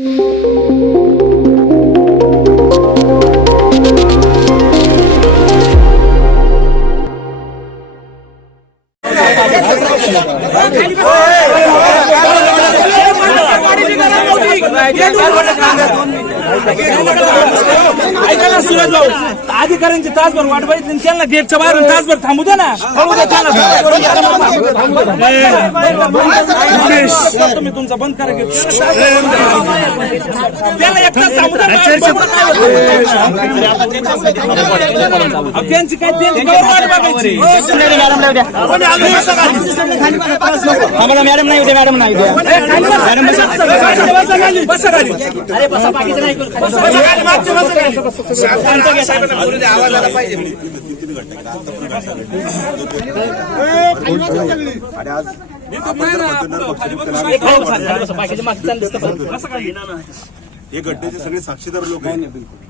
ऐका तासभर वाट बघितली आणि त्यांना गेटच्या बाहेरून तासभर थांबू द्या ना. थांबू द्या त्यांना. तुम्ही तुमचा बंद करा गेट. त्याला एक तास थांबू द्या. अहो, त्यांची काय त्यांची काय वाट बघायची. आम्हाला मॅडम नाही उद्या मॅडम नाही उद्या. मॅडम बसा. खाली, बसा खाली. बसा खाली, मागच्या बसा खाली. शांत घ्या, साहेबांना. आणि आज म्हणतो नर पक्षी हे घटनेचे सगळे साक्षीदार लोक आहेत.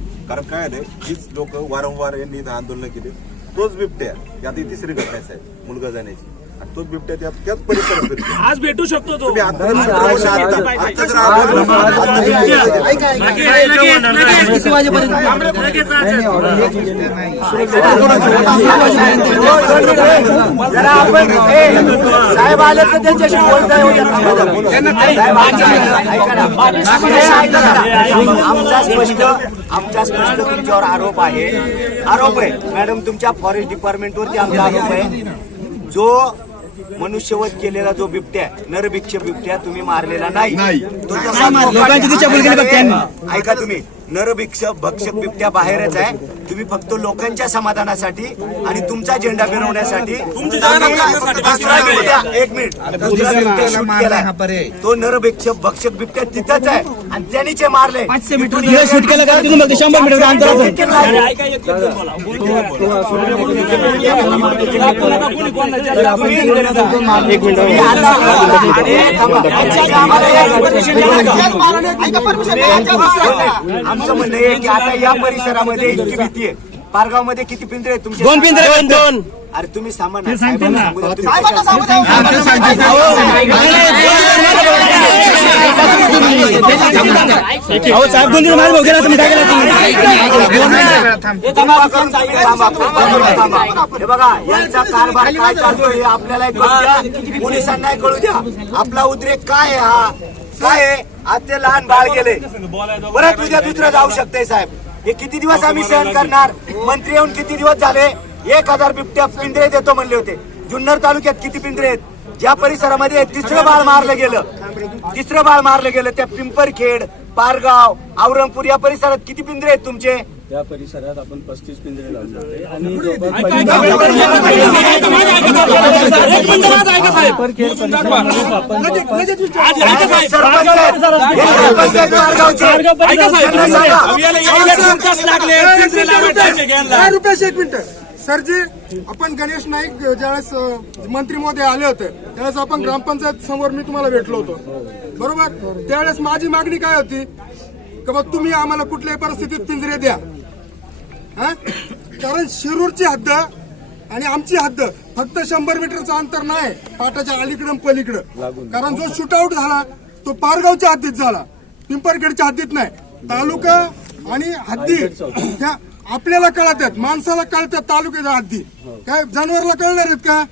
कारण काय आहे हीच लोक वारंवार यांनी आंदोलन केले. तोच बिबट्या यात ही तिसरी घटना आहे साहेब. मुलगा जाण्याची. आणि तोच बिबट्या त्या त्याच परिसरात फिरतो. आज भेटू शकतो तो. तुम्ही आता आता- आता जर आंदोलन- साहेब आले तर त्यांच्याशी बोलताय आमचा स्पष्ट आमचा स्पष्ट तुमच्यावर आरोप आहे. आरोप आहे. मॅडम तुमच्या फॉरेस्ट डिपार्टमेंटवरती आमचा आरोप आहे. जो मनुष्यवध केलेला जो बिबट्या नरभिक्ष बिबट्या तुम्ही मारलेला नाही. तो तसा ऐका तुम्ही. नरभिक्ष भक्षक बिबट्या बाहेरच आहे. तुम्ही फक्त लोकांच्या समाधानासाठी आणि तुमचा झेंडा बिबट्या एक मिनिट तो नरभिक्ष भक्षक बिबट्या तिथंच आहे आणि त्यांनी जे मारले पाचशे मीटर शूट केलं का तुम्ही शंभर मीटर ऐका, एक मिनिट बोला. कोणी कोणाच्या- आमचं म्हणणं आहे की आता या परिसरामध्ये इतकी भीती आहे पारगावमध्ये किती पिंजरे आहेत तुमचे? दोन पिंजरे दोन अरे तुम्ही सामा ना. साहेबांना सांगू द्या, तुम्ही अहो साहेब दोन दिवस माझ्या भाऊ गेला तुम्ही काय केला तुम्ही थांबा, थांबा, थांबा, थांबा. हे बघा यांचा कारभार काय हे आपल्याला कळू द्या. पोलिसांना कळू द्या. आपला उद्रेक काय आहे हा? काय आहे? आज ते लहान बाळ गेले. परत उद्या दुसरं जाऊ शकते साहेब. हे किती दिवस आम्ही सहन करणार? मंत्री येऊन किती दिवस झाले? एक हजार बिबट्या पिंजरे देतो म्हणले होते. जुन्नर तालुक्यात किती पिंजरे आहेत? ज्या परिसरामध्ये तिसरं बाळ मारलं गेलं. तिसरं बाळ मारलं गेलं त्या पिंपरखेड पारगाव औरंगपूर या परिसरात किती पिंजरे आहेत तुमचे? त्या परिसरात आपण पस्तीस पिंजरे लावले. एक मिनिट. हे सरजी आपण गणेश नाईक ज्यावेळेस मंत्री महोदय आले होते त्यावेळेस आपण ग्रामपंचायत समोर मी तुम्हाला भेटलो होतो बरोबर त्यावेळेस माझी मागणी काय होती की बघ तुम्ही आम्हाला कुठल्याही परिस्थितीत पिंजरे द्या हा? कारण शिरूरची हद्द आणि आमची हद्द फक्त शंभर मीटरचं अंतर नाही पाटाच्या अलीकडं पलीकडं. कारण जो शूटआउट झाला तो पारगावच्या हद्दीत झाला. पिंपरखेडच्या हद्दीत नाही. तालुका आणि हद्दी त्या आपल्याला कळतात माणसाला कळतात तालुक्याच्या हद्दी. काय जनावरला कळणार आहेत का?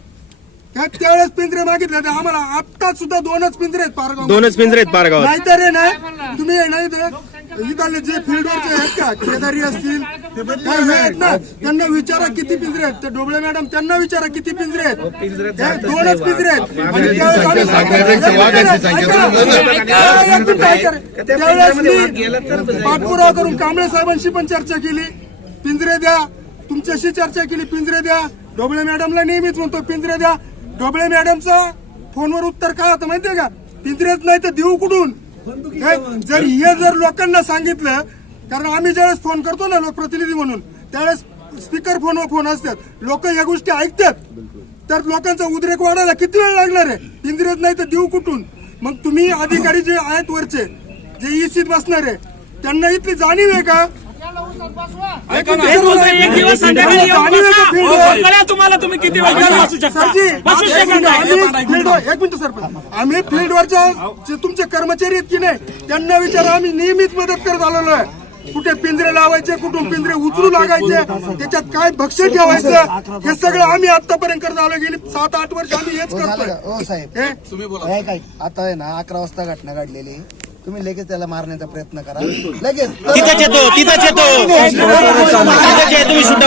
काय त्यावेळेस पिंजरे मागितले होते. आम्हाला आता सुद्धा दोनच पिंजरे आहेत पारगाव दोनच पिंजरे आहेत पारगाव नाहीतर हे नाही तुम्ही हे नाही ते इथले जे फील्डवरचे आहेत का केदारी असतील काय हे आहेत ना त्यांना विचारा किती पिंजरे आहेत. ते डोबळे मॅडम त्यांना विचारा किती पिंजरे आहेत. हे दोनच पिंजरे आहेत. आणि त्यावेळेस आम्ही- ऐका, एक मिनिट ऐका. रे. त्यावेळेस मी पाठपुरावा करून कांबळे साहेबांशी पण चर्चा केली. पिंजरे द्या. तुमच्याशी चर्चा केली पिंजरे द्या. ढोबळे मॅडमला नेहमीच म्हणतो पिंजरे द्या. ढोबळे मॅडमचं फोनवर उत्तर काय होतं माहितीये का? पिंजरेच नाही तर देऊ कुठून? हे जर हे जर लोकांना सांगितलं कारण आम्ही ज्यावेळेस फोन करतो ना लोकप्रतिनिधी म्हणून त्यावेळेस स्पीकर फोनवर फोन असतात. लोक या गोष्टी ऐकतात. तर लोकांचा उद्रेक वाढायला किती वेळ लागणार आहे? पिंजऱ्यात नाही तर देऊ कुठून? मग तुम्ही अधिकारी जे आहेत वरचे जे ईसीत बसणार आहे त्यांना इथली जाणीव आहे का? एक दिवस संध्याकाळी? हो, कळेल तुम्हाला तुम्ही किती वेळ बसू शकता. सरजी, बसू एक शकत. मिनिट, नाही. आम्ही फील्डवर- एक मिनिट सरपंच. आम्ही फील्डवरच्या जे तुमचे कर्मचारी आहेत की नाही त्यांना विचार आम्ही नियमित मदत करत आलेलो आहे. कुठे पिंजरे लावायचे कुठून पिंजरे उचलू लागायचे त्याच्यात काय भक्ष्य ठेवायचं हे सगळं आम्ही आतापर्यंत करत आलो गेली सात आठ वर्ष आम्ही हेच झालं का? करतोय हो साहेब. हे? काय काय आता आहे ना अकरा वाजता घटना घडलेली. तुम्ही लगेच त्याला मारण्याचा प्रयत्न करा. लगेच. तिथंच येतो तिथंच येतो. तिथंच आहे तुम्ही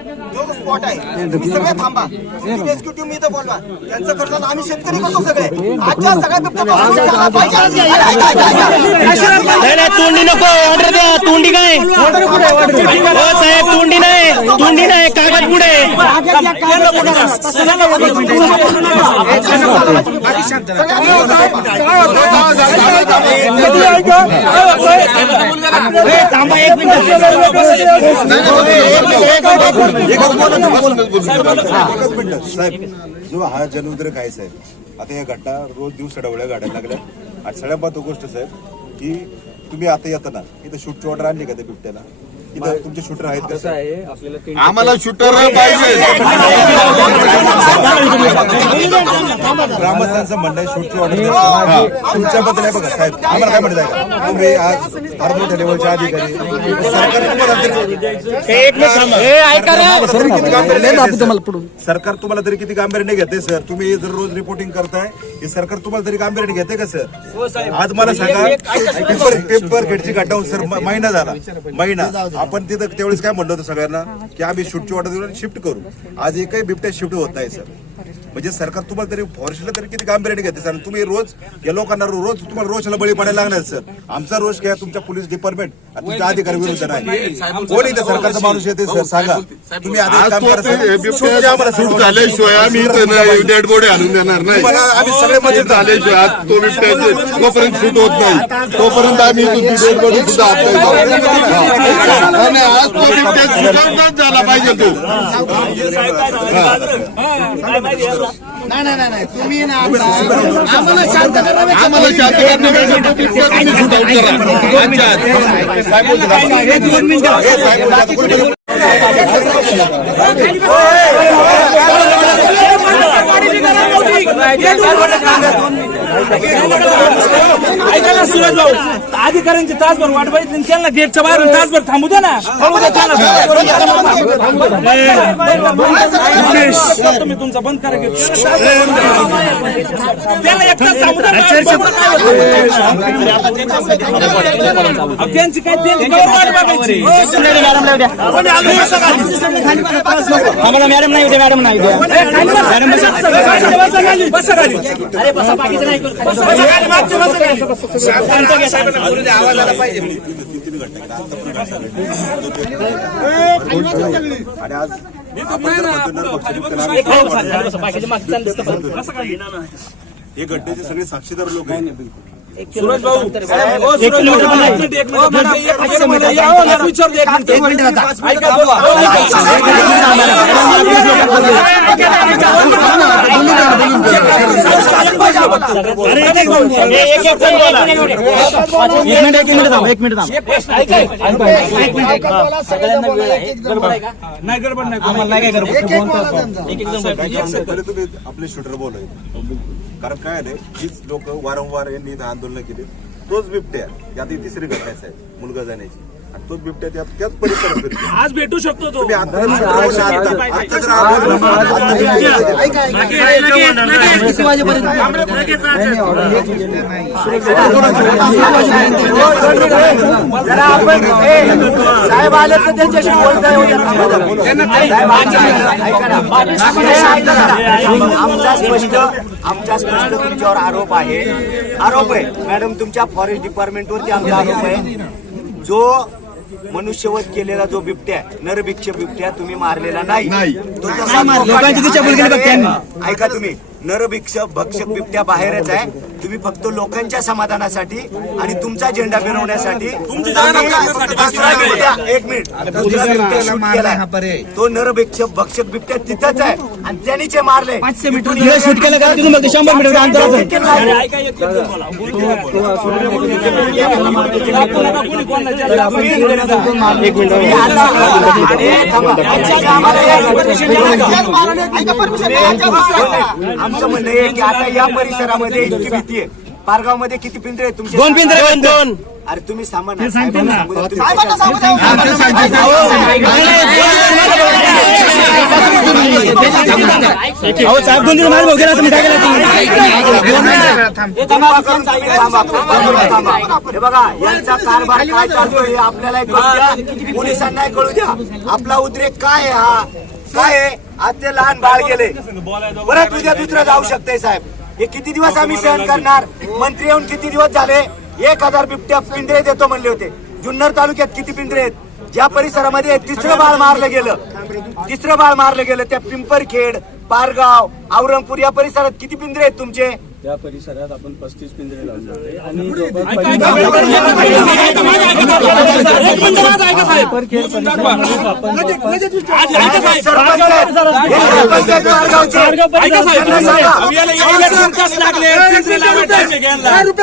जो स्पॉट आहे तुम्ही सगळे थांबा एक्झिक्युटिव्ह मी तर बोलवा त्यांचं करतात आम्ही शेतकरी करतो सगळे आजच्या सगळ्या तोंडी नको ऑर्डर द्या तोंडी काय हो साहेब तोंडी नाही तोंडी नाही कागद पुढे एकच मिनिट. साहेब जो हा जनउद्रेक आहे साहेब आता या घटना रोज दिवस डवळ्या गाड्या लागल्या. आणि सगळ्यात महत्त्व गोष्ट साहेब की तुम्ही आता येताना इथं शूटची ऑर्डर आणली का त्या बिबट्याला? इथं तुमचे शूटर आहेत कसं? आहे आम्हाला शूटर पाहिजे. ग्रामस्थांचं म्हणणं आहे शूटची ऑर्डर शूटच्या बद्दल आहे बघा साहेब. आम्हाला काय म्हणत आहे? का तुम्ही आज फार मोठ्या लेवलचे अधिकारी सरकार तुम्हाला तरी- किती गांभीर्याने- सरकार तुम्हाला तरी किती गांभीर्याने घेते सर? तुम्ही जर रोज रिपोर्टिंग करताय हे सरकार तुम्हाला तरी गांभीर्याने घेते का सर? आज मला सांगा पेपर पेपर घटना होऊन सर महिना झाला. महिना. आपण तिथं त्यावेळेस काय म्हणलं होतं सगळ्यांना? की आम्ही शूटची ऑर्डर देऊन शिफ्ट करू. आज एकही बिबट्या शिफ्ट होत नाही सर. म्हणजे सरकार तुम्हाला तरी फॉरेस्टला तरी किती गांभीर्याने घेते सर? तुम्ही रोज या लोकांना रोज तुम्हाला रोजला बळी पडायला लागणार सर. आमचा रोज काय तुमच्या पोलीस डिपार्टमेंट आणि तुमच्या अधिकारी विरुद्ध नाही. कोण इथं सरकारचा माणूस येते सर सांगा. तुम्ही झाल्याशिवाय आम्ही डेड बॉडी आणून देणार नाही. आम्ही सगळे मध्ये झाल्याशिवाय आज तो बिबट्या तोपर्यंत सूट होत नाही. तोपर्यंत आम्ही डेड बॉडी सुद्धा आज तो बिबट्या सुटच झाला पाहिजे तो. नाही नाही नाही, नाही तुम्ही ना आम्हाला शांत करा आम्हाला शांत करण्यापेक्षा हे. हे भाऊ अधिकाऱ्यांची तासभर वाट बघितली आणि त्यांना गेटच्या बाहेर तासभर थांबू दे ना थांबू दे त्यांना. तुम्ही तुमचा बंद करा गेट. त्याला थांबू त्यांची काय त्यांची वाट बघायची. आम्हाला मॅडम नाही उद्या मॅडम नाही मॅडम बसा. बसा बसा आणि आज हे घटनेचे सगळे साक्षीदार लोक आहेत. सुरज भाऊ ओ, सुरज भाऊ, एक मिनिट, एक मिनिट, एक मिनिट. एक मिनिट, या, हो, जरा विचारू दे, एक मिनिट. ऐका, बोला. हो, नाही गडबड नाही पहिले तुम्ही आपले शूटर बोलाय कारण काय आलंय हीच लोक वारंवार यांनी इथं आंदोलन केले तोच बिबट्या ही आता ही तिसरी घटना आहे साहेब मुलगा जाण्याची आणि तो बिबट्या त्या त्याच परिसरात फिरतो. आज भेटू शकतो तो तुम्ही आता आता- आता जर आपण- जरा आपण ए, साहेब आले तर त्यांच्याशी बोलता येऊ द्या. थांबा जरा. साहेब, आमचा- ऐका ना. ए, ऐका ना. आमचा स्पष्ट आमचा स्पष्ट तुमच्यावर आरोप आहे. आरोप आहे. मॅडम तुमच्या फॉरेस्ट डिपार्टमेंटवरती आमचा आरोप आहे. जो मनुष्यवध केलेला जो बिबट्या आहे, नरभिक्ष बिबट्या तुम्ही मारलेला नाही. तो तसा. ऐका तुम्ही. नरभिक्ष भक्षक बिबट्या बाहेरच आहे. तुम्ही फक्त लोकांच्या समाधानासाठी आणि तुमचा झेंडा फिरवण्यासाठी एक मिनिट. तो नरभिक्ष भक्षक बिबट्या तिथंच आहे. आणि त्यांनीच मारले पाचशे आमचं म्हणणं आहे की आता या परिसरामध्ये इतकी भीती आहे. पारगावमध्ये किती पिंजरे आहेत तुमचे? दोन पिंजरे दोन दोन. अरे तुम्ही सामान साहेबांना सांगू द्या. तुम्ही- अहो साहेब दोन दिवस माझ्या भाऊ गेला तुम्ही काय केला तुम्ही कृपा करून तुम्ही थांबा, कृपा करून थांबा. हे बघा यांचा कारभार काय चालतोय हे आपल्याला कळू द्या. पोलिसांना कळू द्या. आपला उद्रेक काय आहे हा? काय आहे आज ते लहान बाळ गेले. परत उद्या दुसरं जाऊ शकते साहेब. हे किती दिवस आम्ही सहन करणार? मंत्री येऊन किती दिवस झाले? एक हजार बिबट्या पिंजरे देतो म्हणले होते. जुन्नर तालुक्यात किती पिंजरे आहेत? ज्या परिसरामध्ये तिसरं बाळ मारलं गेलं. तिसरं बाळ मारलं गेलं. त्या पिंपरखेड पारगाव औरंगपूर या परिसरात किती पिंजरे आहेत तुमचे? त्या परिसरात आपण पस्तीस पिंजरे ऐका.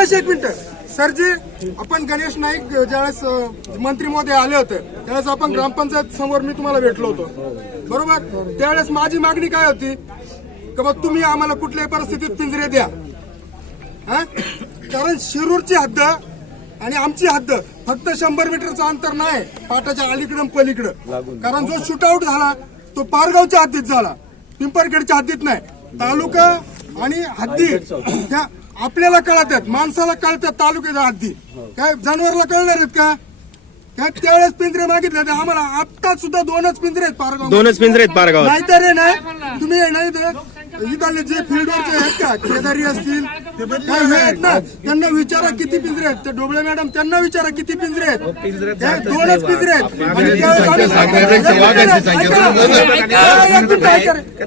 एक मिनिटं. हे सरजी आपण गणेश नाईक ज्यावेळेस मंत्री मोदी आले होते त्यावेळेस आपण ग्रामपंचायत समोर मी तुम्हाला भेटलो होतो बरोबर त्यावेळेस माझी मागणी काय होती की बा तुम्ही आम्हाला कुठल्याही परिस्थितीत पिंजरे द्या. हा? कारण शिरूरची हद्द आणि आमची हद्द फक्त शंभर मीटरचं अंतर नाही पाटाच्या अलीकडं पलीकडं. कारण जो शूटआउट झाला तो पारगावच्या हद्दीत झाला. पिंपरखेडच्या हद्दीत नाही. तालुका आणि हद्दी त्या आपल्याला कळतात माणसाला कळतात तालुक्याच्या हद्दी. काय जनावरला कळणार आहेत का? काय त्यावेळेस पिंजरे मागितले होते? आम्हाला आता सुद्धा दोनच पिंजरे आहेत पारगाव दोनच पिंजरे आहेत पारगावात. नाहीतर हे नाही तुम्ही नाही इथले जे फील्डवरचे आहेत का? केदारी असतील. काय हे आहेत ना? त्यांना विचारा किती पिंजरे आहेत. ते डोबळे मॅडम त्यांना विचारा किती पिंजरे आहेत. हे दोनच पिंजरे आहेत. आणि त्यावेळेस आम्ही-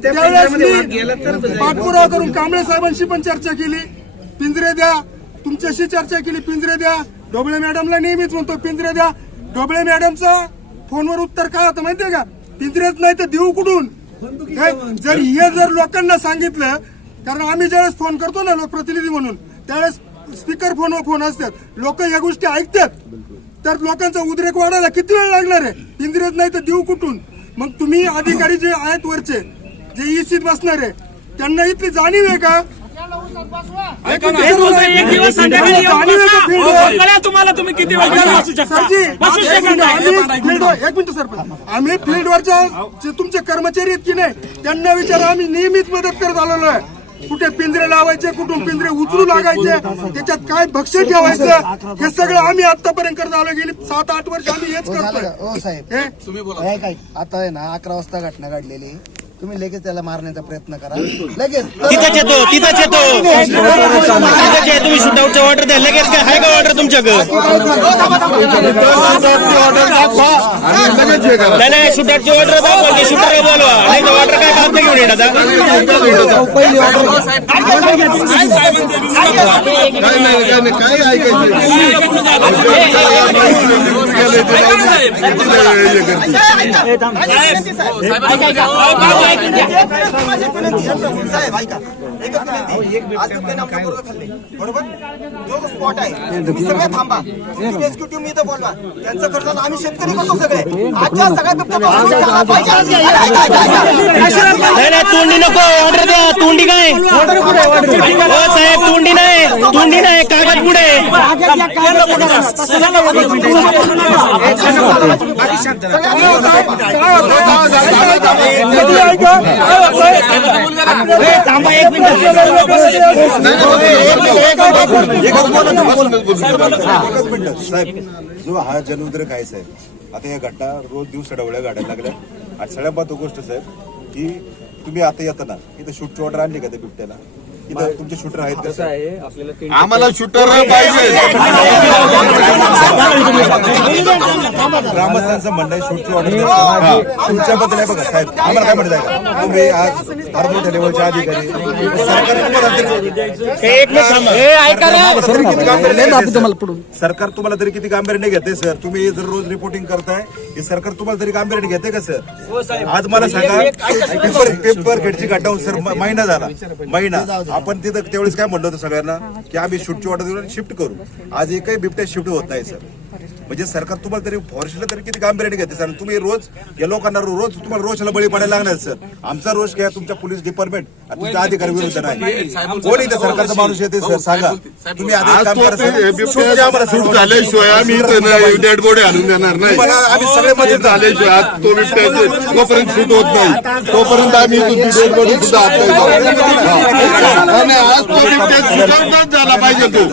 त्यावेळेस मी पाठपुरावा करून कांबळे साहेबांशी पण चर्चा केली. पिंजरे द्या. तुमच्याशी चर्चा केली. पिंजरे द्या. डोबळे मॅडमला नेहमीच म्हणतो पिंजरे द्या. डोबळे मॅडमचा फोनवर उत्तर काय होतं माहितीये का? पिंजरेच नाही तर देऊ कुठून? काय? जर हे जर लोकांना सांगितलं कारण आम्ही ज्यावेळेस फोन करतो ना लोकप्रतिनिधी म्हणून त्यावेळेस स्पीकर फोनवर फोन असतात. लोक या गोष्टी ऐकतात. तर लोकांचा उद्रेक वाढायला किती वेळ लागणार आहे? पिंजरेच नाही तर देऊ कुठून? मग तुम्ही अधिकारी जे आहेत वरचे जे ईसीत बसणार आहे त्यांना इथली जाणीव आहे का? एक दिवस संध्याकाळी येऊन जाणीव आहे का बसा. फील्डवर? हो, कळेल तुम्हाला तुम्ही किती वेळ घरी बसू शकता सरजी, बसू एक शकत मिनिट, नाही. आम्ही हे एक मिनिट. सरपंच आम्ही फील्डवरच्या जे तुमचे कर्मचारी आहेत की नाही त्यांना विचारा आम्ही नेहमीच मदत करत आलेलो आहे कुठे पिंजरे लावायचे कुठून पिंजरे उचलू लागायचे त्याच्यात काय भक्ष ठेवायचं हे सगळं आम्ही आतापर्यंत करत आलो गेली सात आठ वर्ष आम्ही हेच हो झालं करतोय का? हो साहेब हे? काय काय आता आहे ना अकरा वाजता घटना घडलेली तुम्ही लगेच त्याला मारण्याचा प्रयत्न करा. लगेच. तिथंच येतो तिथंच येतो. तिथंच आहे तुम्ही शूटआउटचा ऑर्डर द्या. लगेच काय आहे का ऑर्डर तुमच्याकडे? नाही नाही शूटआउटची ऑर्डर दाखवा की शूटर बोलवा. नाही तर ऑर्डर काय कागद घेऊन येणार आता काय नाही काय नाही काय ऐकायचं साहेब, ऐका, ऐका. माझी एक विनंती आहे. साहेब ऐका एकच विनंती आज बिबट्याने आमचा पोरगा खाल्ले बरोबर जो स्पॉट आहे तुम्ही सगळे थांबा तुम्ही एक्झिक्युटिव्ह मी इथं बोलवा त्यांचं करताना आम्ही शेतकरी करतो सगळे आजच्या सगळ्या बिबट्या झाला पाहिजे अरे, ऐका, ऐका, ऐका. नाही नाही तोंडी नको ऑर्डर द्या तोंडी काय हो साहेब तोंडी नाही तोंडी नाही कागद पुढे एकच मिनिट साहेब जो हा जनउद्रेक आहे साहेब आता या घटना रोज दिवस डवळ्या गाड्या लागल्या आणि सगळ्यात महत्त्व गोष्ट साहेब की तुम्ही आता येताना इथं शूटची ऑर्डर आणली का त्या बिबट्याला इथं तुमचे शूटर आहेत कसं आहे आपल्याला ते आम्हाला शूटर पाहिजे. ग्रामस्थांचं म्हणणं आहे शूटची ऑर्डर तुमच्याबद्दल आहे बघा साहेब. आम्हाला काय म्हणत आहे? का तुम्ही आज फार मोठ्या लेवलचे अधिकारी सरकार तुम्हाला तरी- सरकार तुम्हाला तरी किती गांभीर्याने घेते सर तुम्ही जर रोज रिपोर्टिंग करताय हे सरकार तुम्हाला तरी गांभीर्याने घेते का सर आज मला सांगा पेपर पेपर खेडची घटना होऊन सर महिना झाला. महिना. आपण तिथं त्यावेळेस काय म्हणलं होतं सगळ्यांना की आम्ही शूटची ऑर्डर देऊन शिफ्ट करू. आज एकही बिबट्या शिफ्ट होत नाही सर म्हणजे सरकार तुम्हाला तरी फॉरेस्टला तरी किती गांभीर्याने घेते सर तुम्ही रोज या लोकांना रोज तुम्हाला रोजला बळी पडायला लागणार सर आमचा रोज काय तुमच्या पोलीस डिपार्टमेंट आणि तुमच्या अधिकारी विरुद्ध नाही कोण इथे सरकारचा माणूस येते सर सांगा तुम्ही आम्ही इथं डेड बॉडी आणून देणार नाही तुम्हाला आम्ही सगळे मध्ये ते झाल्याशिवाय आज तो बिबट्या तोपर्यंत शूट होत नाही तोपर्यंत आम्ही डेड बॉडी सुद्धा हात नाही आज तो बिबट्या झाला पाहिजे तो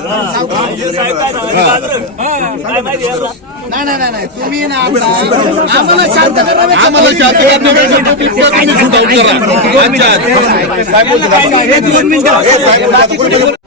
नाही नाही नाही, नाही तुम्ही ना आता आम्हाला शांत करा आम्हाला शांत करण्यापेक्षा तो बिबट्या